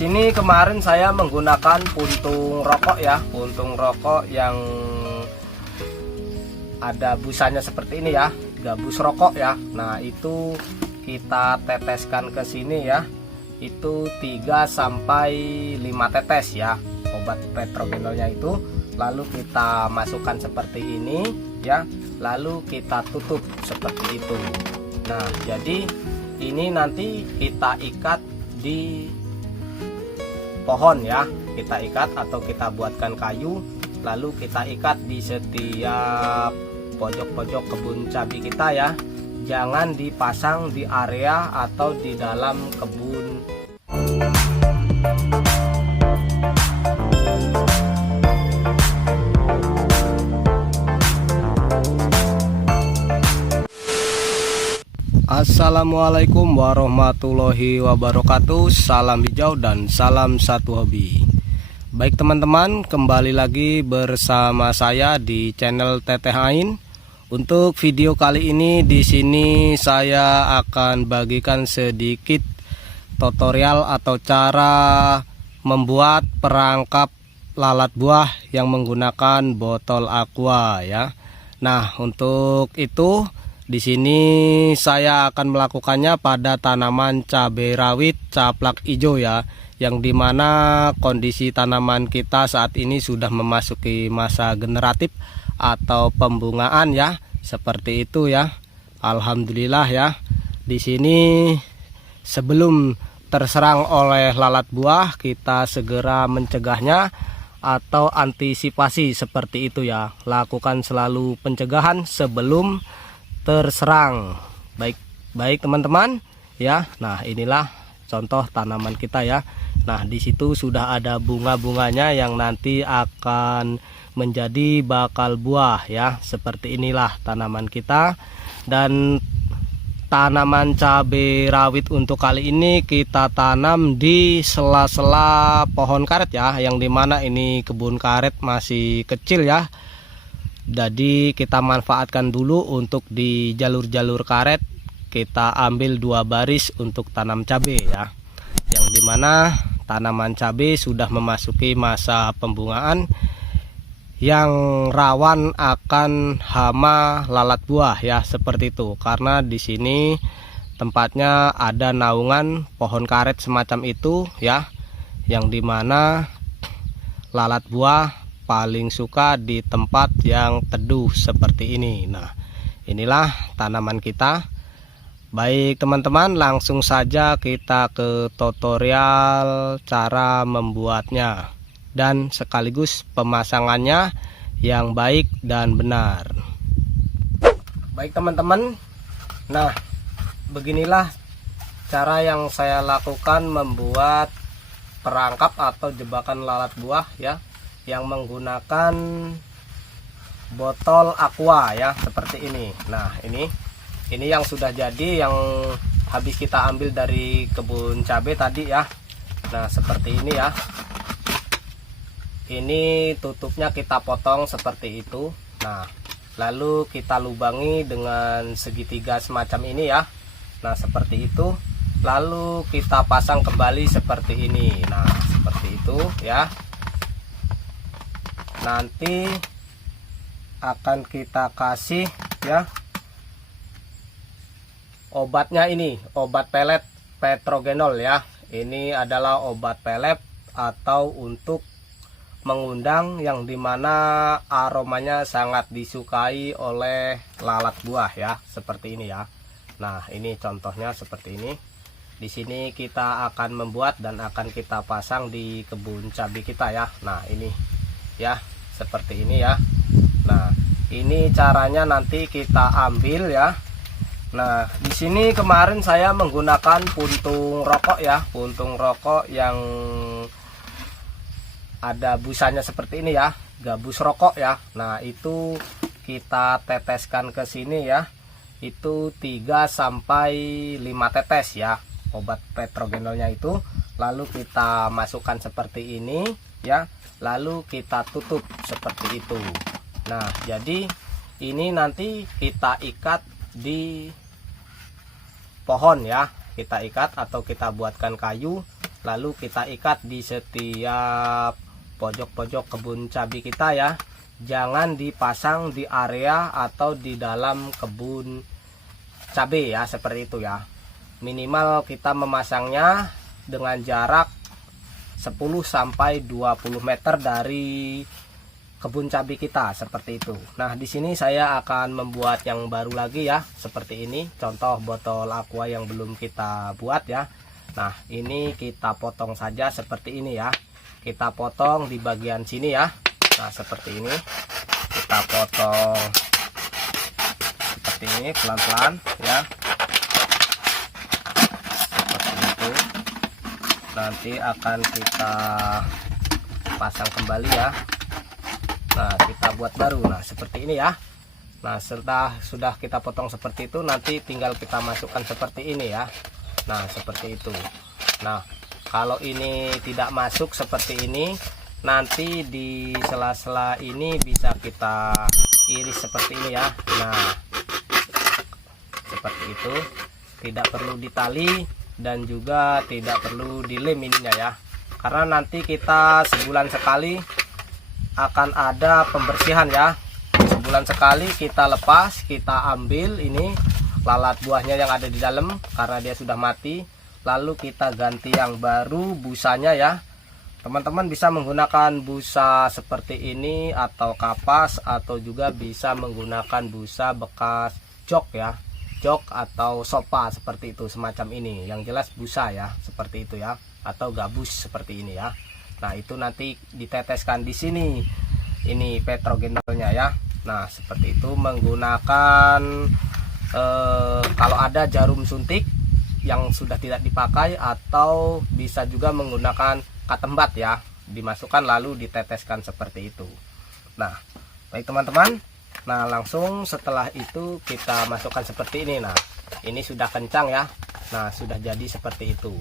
sini kemarin saya menggunakan puntung rokok ya, puntung rokok yang ada busanya seperti ini ya, gabus rokok ya. Nah, itu kita teteskan ke sini ya. Itu 3 sampai 5 tetes ya obat petrogenolnya itu. Lalu kita masukkan seperti ini ya. Lalu kita tutup seperti itu. Nah, jadi ini nanti kita ikat di pohon ya, kita ikat atau kita buatkan kayu, lalu kita ikat di setiap pojok-pojok kebun cabai kita ya. Jangan dipasang di area atau di dalam kebun. Assalamualaikum warahmatullahi wabarakatuh. Salam hijau dan salam satu hobi. Baik teman-teman, kembali lagi bersama saya di channel Teteh Ain. Untuk video kali ini di sini saya akan bagikan sedikit tutorial atau cara membuat perangkap lalat buah yang menggunakan botol aqua ya. Nah, untuk itu di sini saya akan melakukannya pada tanaman cabai rawit caplak hijau ya, yang dimana kondisi tanaman kita saat ini sudah memasuki masa generatif atau pembungaan ya, seperti itu ya. Alhamdulillah ya. Di sini sebelum terserang oleh lalat buah, kita segera mencegahnya atau antisipasi seperti itu ya. Lakukan selalu pencegahan sebelum terserang. Baik teman-teman ya. Nah, inilah contoh tanaman kita ya. Nah, di situ sudah ada bunga-bunganya yang nanti akan menjadi bakal buah ya. Seperti inilah tanaman kita. Dan tanaman cabai rawit untuk kali ini kita tanam di sela-sela pohon karet ya, yang dimana ini kebun karet masih kecil ya. Jadi kita manfaatkan dulu untuk di jalur-jalur karet, kita ambil 2 baris untuk tanam cabai ya, yang dimana tanaman cabai sudah memasuki masa pembungaan yang rawan akan hama lalat buah ya, seperti itu. Karena di sini tempatnya ada naungan pohon karet semacam itu ya, yang dimana lalat buah paling suka di tempat yang teduh seperti ini. Nah, inilah tanaman kita. Baik teman-teman, langsung saja kita ke tutorial cara membuatnya dan sekaligus pemasangannya yang baik dan benar. Baik teman-teman, nah beginilah cara yang saya lakukan membuat perangkap atau jebakan lalat buah ya, yang menggunakan botol aqua ya, seperti ini. Nah, ini yang sudah jadi, yang habis kita ambil dari kebun cabai tadi ya. Nah, seperti ini ya. Ini tutupnya kita potong seperti itu. Nah, lalu kita lubangi dengan segitiga semacam ini ya. Nah, seperti itu. Lalu kita pasang kembali seperti ini. Nah, seperti itu ya. Nanti akan kita kasih ya obatnya, ini obat pelet petrogenol ya. Ini adalah obat pelet atau untuk mengundang, yang dimana aromanya sangat disukai oleh lalat buah ya, seperti ini ya. Nah, ini contohnya seperti ini. Di sini kita akan membuat dan akan kita pasang di kebun cabai kita ya. Nah, ini ya, seperti ini ya. Nah, ini caranya nanti kita ambil ya. Nah, di sini kemarin saya menggunakan puntung rokok ya, puntung rokok yang ada busanya seperti ini ya, gabus rokok ya. Nah, itu kita teteskan ke sini ya. Itu 3 sampai 5 tetes ya obat petrogenolnya itu. Lalu kita masukkan seperti ini ya. Lalu kita tutup seperti itu. Nah, jadi ini nanti kita ikat di pohon ya, kita ikat atau kita buatkan kayu, lalu kita ikat di setiap pojok-pojok kebun cabai kita ya. Jangan dipasang di area atau di dalam kebun cabai ya, seperti itu ya. Minimal kita memasangnya dengan jarak 10 sampai 20 meter dari kebun cabai kita, seperti itu. Nah, di sini saya akan membuat yang baru lagi ya, seperti ini. Contoh botol aqua yang belum kita buat ya. Nah, ini kita potong saja seperti ini ya. Kita potong di bagian sini ya. Nah, seperti ini. Kita potong seperti ini pelan-pelan ya. Seperti itu. Nanti akan kita pasang kembali ya. Nah, kita buat baru. Nah, seperti ini ya. Nah, setelah sudah kita potong seperti itu, nanti tinggal kita masukkan seperti ini ya. Nah, seperti itu. Nah, kalau ini tidak masuk seperti ini, nanti di sela-sela ini bisa kita iris seperti ini ya. Nah, seperti itu. Tidak perlu ditali dan juga tidak perlu dilem ininya ya. Karena nanti kita sebulan sekali akan ada pembersihan ya. Sebulan sekali kita lepas, kita ambil ini lalat buahnya yang ada di dalam karena dia sudah mati, lalu kita ganti yang baru busanya ya. Teman-teman bisa menggunakan busa seperti ini atau kapas, atau juga bisa menggunakan busa bekas jok ya, jok atau sofa seperti itu, semacam ini. Yang jelas busa ya, seperti itu ya, atau gabus seperti ini ya. Nah, itu nanti diteteskan di sini, ini petrogenolnya ya. Nah, seperti itu menggunakan kalau ada jarum suntik yang sudah tidak dipakai, atau bisa juga menggunakan katembat ya, dimasukkan lalu diteteskan seperti itu. Nah, baik teman-teman. Nah, langsung setelah itu kita masukkan seperti ini. Nah, ini sudah kencang ya. Nah, sudah jadi seperti itu.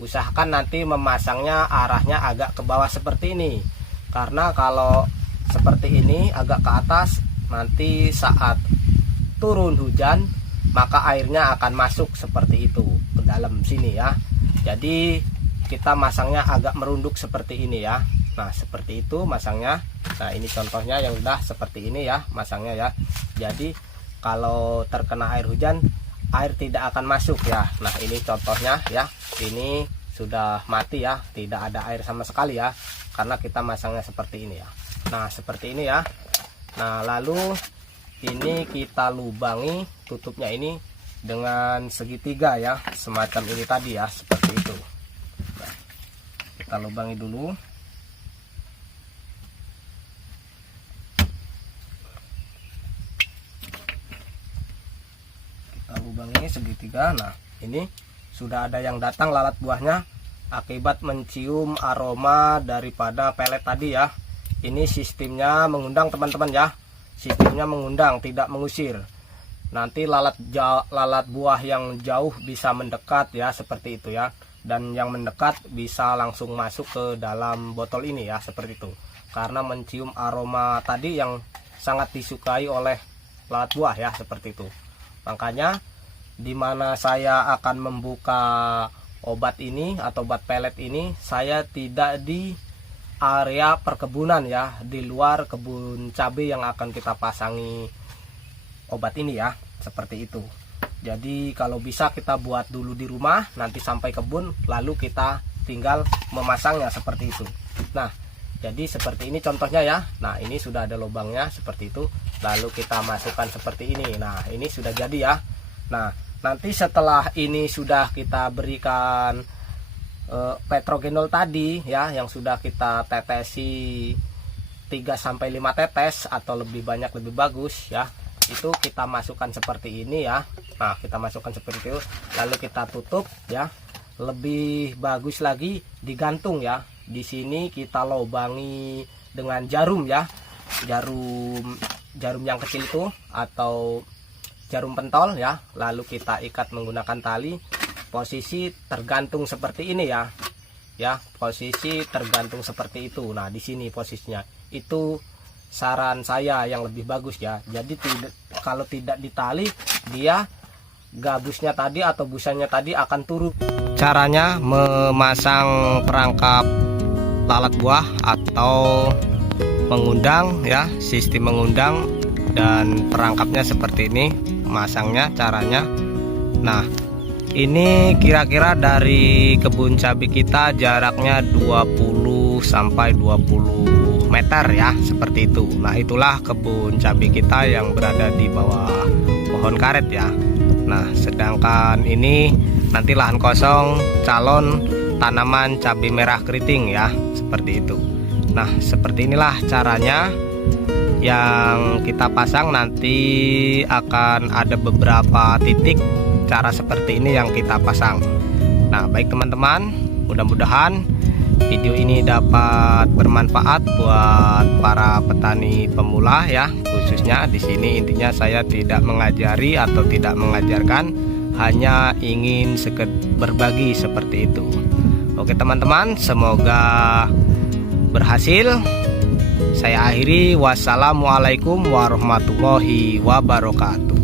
Usahakan nanti memasangnya arahnya agak ke bawah seperti ini, karena kalau seperti ini agak ke atas, nanti saat turun hujan maka airnya akan masuk seperti itu ke dalam sini ya. Jadi kita masangnya agak merunduk seperti ini ya. Nah, seperti itu masangnya. Nah, ini contohnya yang udah seperti ini ya masangnya ya. Jadi kalau terkena air hujan, air tidak akan masuk ya. Nah, ini contohnya ya. Ini sudah mati ya, tidak ada air sama sekali ya, karena kita masangnya seperti ini ya. Nah, seperti ini ya. Nah, lalu ini kita lubangi tutupnya ini dengan segitiga ya, semacam ini tadi ya, seperti itu. Nah, kita lubangi dulu. Kita lubangi segitiga. Nah, ini sudah ada yang datang lalat buahnya akibat mencium aroma daripada pelet tadi ya. Ini sistemnya mengundang teman-teman ya. Sistemnya mengundang, tidak mengusir. Nanti lalat buah yang jauh bisa mendekat ya, seperti itu ya. Dan yang mendekat bisa langsung masuk ke dalam botol ini ya, seperti itu. Karena mencium aroma tadi yang sangat disukai oleh lalat buah ya, seperti itu. Makanya dimana saya akan membuka obat ini atau obat pelet ini, saya tidak di area perkebunan ya, di luar kebun cabai yang akan kita pasangi obat ini ya, seperti itu. Jadi kalau bisa kita buat dulu di rumah, nanti sampai kebun lalu kita tinggal memasangnya seperti itu. Nah, jadi seperti ini contohnya ya. Nah, ini sudah ada lubangnya seperti itu, lalu kita masukkan seperti ini. Nah, ini sudah jadi ya. Nah, nanti setelah ini sudah kita berikan petrogenol tadi ya, yang sudah kita tetesi 3-5 tetes atau lebih banyak lebih bagus ya, itu kita masukkan seperti ini ya. Nah, kita masukkan seperti itu, lalu kita tutup ya. Lebih bagus lagi digantung ya. Di sini kita lubangi dengan jarum ya, jarum yang kecil itu atau jarum pentol ya, lalu kita ikat menggunakan tali. Posisi tergantung seperti ini ya. Ya, posisi tergantung seperti itu. Nah, di sini posisinya. Itu saran saya yang lebih bagus ya. Jadi kalau tidak ditali, dia gabusnya tadi atau busanya tadi akan turun. Caranya memasang perangkap lalat buah atau mengundang ya, sistem mengundang, dan perangkapnya seperti ini masangnya caranya. Nah, ini kira-kira dari kebun cabai kita jaraknya 20 sampai 20 meter ya, seperti itu. Nah, itulah kebun cabai kita yang berada di bawah pohon karet ya. Nah, sedangkan ini nanti lahan kosong calon tanaman cabai merah keriting ya, seperti itu. Nah, seperti inilah caranya yang kita pasang. Nanti akan ada beberapa titik cara seperti ini yang kita pasang. Nah, baik teman-teman, mudah-mudahan video ini dapat bermanfaat buat para petani pemula ya. Khususnya di sini intinya saya tidak mengajari atau tidak mengajarkan, hanya ingin berbagi seperti itu. Oke teman-teman, semoga berhasil. Saya akhiri, wassalamualaikum warahmatullahi wabarakatuh.